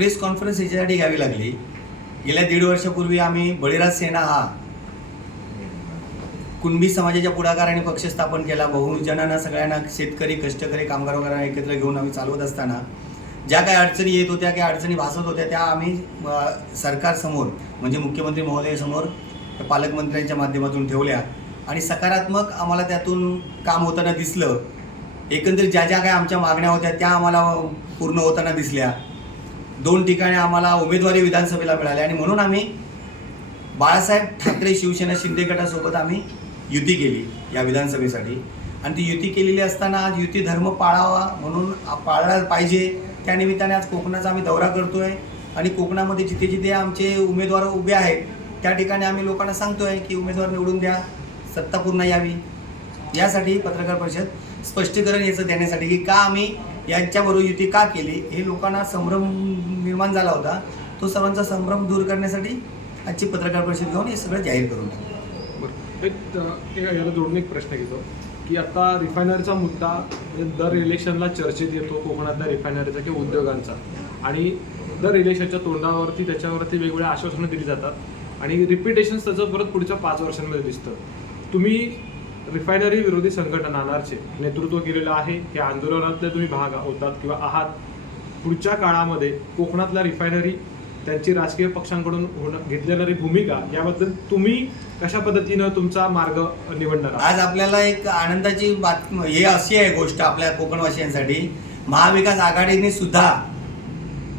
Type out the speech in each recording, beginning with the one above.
Press conference याच्यासाठी घ्यावी लागली. गेल्या 1.5 वर्षापूर्वी आम्ही बळीराज सेना हा कुणबी समाजाच्या पुढाकाराने पक्ष स्थापन केला. बहुजनांना सगळ्यांना शेतकरी, कष्टकरी, कामगार वगैरे एकत्र घेऊन आम्ही चालवत असताना ज्या काही अडचणी येत होत्या, काही अडचणी भासत होत्या, त्या आम्ही सरकारसमोर म्हणजे मुख्यमंत्री महोदयासमोर पालकमंत्र्यांच्या माध्यमातून ठेवल्या आणि सकारात्मक आम्हाला त्यातून काम होताना दिसलं. एकंदरीत ज्या ज्या काही आमच्या मागण्या होत्या त्या आम्हाला पूर्ण होताना दिसल्या. 2 ठिकाणी आम्हाला उमेदवारी विधानसभेला मिळाली आणि म्हणून आम्ही बाळासाहेब ठाकरे शिवसेना शिंदे गटासोबत आम्ही युती केली या विधानसभेसाठी. आणि ती युती केलेली असताना आज युती धर्म पाळावा म्हणून पाळला पाहिजे. त्यानिमित्ताने आज कोकणाचा आम्ही दौरा करतोय आणि कोकणामध्ये जिथे जिथे आमचे उमेदवार उभे आहेत त्या ठिकाणी आम्ही लोकांना सांगतोय की उमेदवार निवडून द्या, सत्ता पूर्ण यावी. यासाठी पत्रकार परिषद स्पष्टीकरण याचं देण्यासाठी की का आम्ही यांच्याबरोबर युती का केली हे लोकांना संभ्रम निर्माण झाला होता. तो सर्वांचा संभ्रम दूर करण्यासाठी आजची पत्रकार परिषद घेऊन हे सगळं जाहीर करून टाकलं. याला जोडून एक प्रश्न घेतो की आता रिफायनरीचा मुद्दा म्हणजे दर इलेक्शनला चर्चेत येतो कोकणातल्या रिफायनरीचा किंवा उद्योगांचा आणि दर इलेक्शनच्या तोंडावरती त्याच्यावरती वेगवेगळ्या आश्वासनं दिली जातात आणि रिपिटेशन त्याचं परत पुढच्या 5 वर्षांमध्ये दिसतं. तुम्ही रिफायनरी विरोधी संघटना नानारचे नेतृत्व केलेलं आहे. या आंदोलनातले तुम्ही भाग होतात किंवा आहात. पुढच्या काळामध्ये कोकणातल्या रिफायनरी त्यांची राजकीय पक्षांकडून घेतलेली भूमिका याबद्दल तुम्ही कशा पद्धतीनं तुमचा मार्ग निवडणार? आज आपल्याला एक आनंदाची बातमी हे अशी आहे गोष्ट आपल्या कोकणवासियांसाठी, महाविकास आघाडीने सुद्धा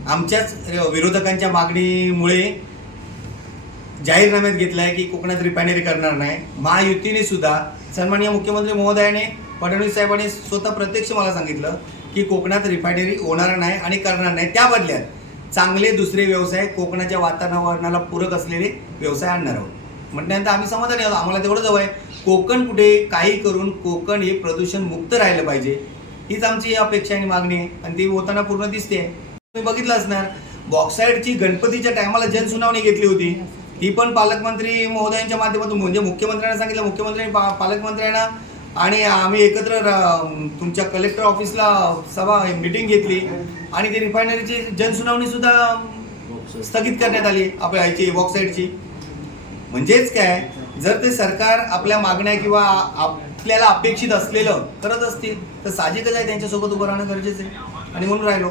आमच्याच विरोधकांच्या मागणीमुळे जाहीरनाम्यात घेतलं आहे की कोकणात रिफायनरी करणार नाही. महायुतीने सुद्धा सन्माननीय मुख्यमंत्री महोदयाने फडणवीस साहेबांनी स्वतः प्रत्यक्ष मला सांगितलं की कोकणात रिफायनरी होणार नाही आणि करणार नाही. त्या बदल्यात चांगले दुसरे व्यवसाय कोकणाच्या वातावरणाला पूरक असलेले व्यवसाय आणणार आहोत. म्हटल्यानंतर आम्ही समाधानी आहोत. आम्हाला तेवढंच हवं आहे कोकण कुठे काही करून कोकण हे प्रदूषण मुक्त राहिलं पाहिजे. हीच आमची अपेक्षा आणि मागणी आहे आणि ती होताना पूर्ण दिसते. तुम्ही बघितलं असणार बॉक्साईडची गणपतीच्या टायमाला जनसुनावणी घेतली होती. ती पण पालकमंत्री महोदयांच्या माध्यमातून म्हणजे मुख्यमंत्र्यांना सांगितलं, मुख्यमंत्र्यांनी पालकमंत्र्यांना आणि आम्ही एकत्र तुमच्या कलेक्टर ऑफिसला मीटिंग घेतली आणि ती रिफायनरीची जनसुनावणी सुद्धा स्थगित करण्यात आली आपल्या ह्याची बॉक्साईडची. म्हणजेच काय, जर ते सरकार आपल्या मागण्या किंवा आपल्याला अपेक्षित असलेलं करत असतील तर साहजिकच आहे त्यांच्यासोबत उभं राहणं गरजेचं आहे आणि म्हणून राहिलो.